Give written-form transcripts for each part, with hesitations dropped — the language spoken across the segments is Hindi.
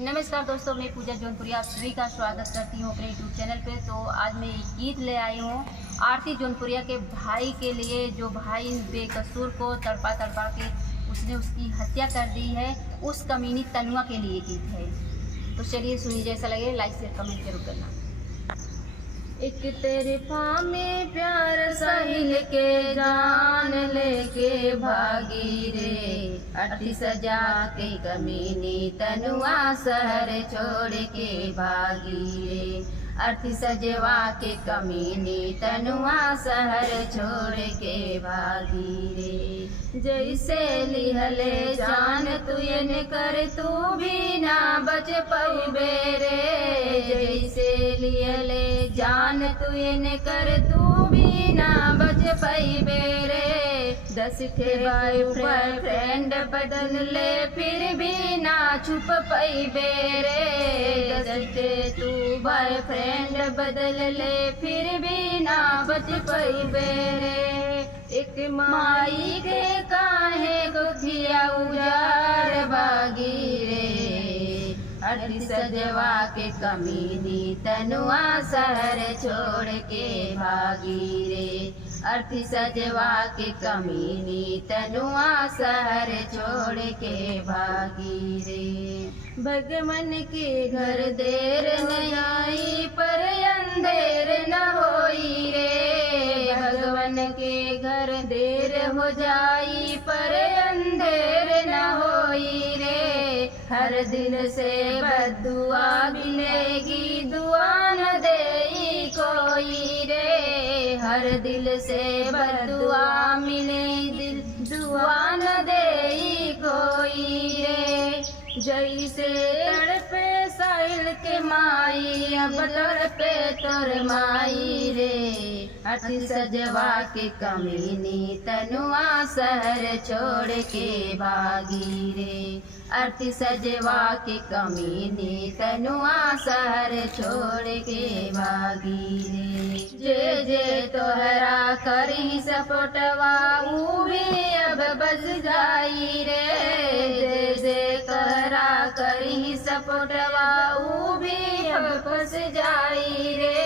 नमस्कार दोस्तों, मैं पूजा जौनपुरी आप सभी का स्वागत करती हूँ अपने यूट्यूब चैनल पे। तो आज मैं एक गीत ले आई हूँ आरती जौनपुरिया के भाई के लिए, जो भाई बेकसूर को तड़पा के उसने उसकी हत्या कर दी है, उस कमीनी तनुआ के लिए गीत है। तो चलिए सुनिए, जैसा लगे लाइक शेयर कमेंट जरूर करना। एक तरफा में प्यार साहिल के जान लेके भागी रे, अठी सजा के कमीनी तनुआ शहर छोड़ के भागी रे, अर्थी सजवा के कमीनी तनुआ शहर छोड़ के भागी रे। जैसे लिहले जान तुयन कर तू भी ना बच पैबे रे, जैसे लिहले जान तुयन कर तू भी ना बच पैबे रे। 10 के बॉयफ्रेंड बदल ले फिर भी ना छुप पैबे रे, 10 के तू बॉयफ्रेंड बदल ले फिर भी ना बच पैबे रे। एक माई के काहे दुखिया उजाड़ बागी रे, अठी सजवा के कमीनी तनुआ शहर छोड़ के भागी रे, अर्थी सजवा के कमीनी तनुआ शहर छोड़ के भागी रे। भगवान के घर देर न आई पर अंधेर न होई रे, भगवान के घर देर हो जाई पर अंधेर न होई रे। हर दिल से बद्दुआ मिलेगी, दुआ न देई कोई रे, हर दिल से बद्दुआ मिले दुआ न देई कोई रे। जैसे तड़पे साहिल के माई, अब तड़पे तोर माई रे, अठी सजवा के कमीनी तनुआ शहर छोड़ के भागी रे, अर्थी सजवा के कमीनी तनुआ शहर छोड़ के भागी रे। जे जे तोहरा करी सपोटवा ऊ भी अब बस जाई रे, जे जे तोहरा करी सपोटवा ऊ भी अब बस जाई रे।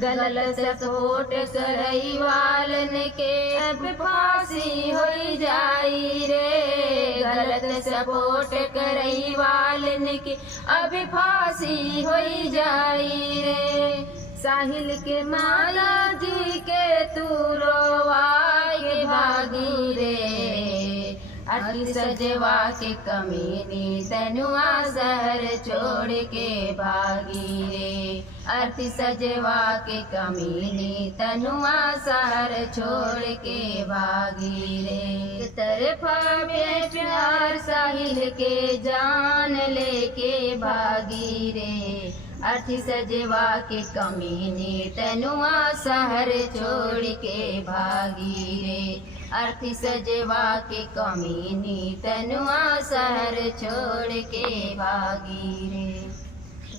गलत सपोर्ट करई वालन के अब फांसी हो जाई रे, गलत सपोर्ट करई वालन के अब फांसी हो जाई रे। साहिल के माला जी के तू रोवाई के भागी रे, अठी सजवा के कमीनी तनुआ शहर छोड़ के भागी रे, अर्थी सजवा के कमीनी तनुआ शहर छोड़ के भागी रे। तरफा में प्यार साहिल के जान लेके भागी रे, अठी सजवा के कमीनी तनुआ शहर छोड़ के भागी रे, अर्थी सजवा के कमीनी तनुआ शहर छोड़ के भागी रे।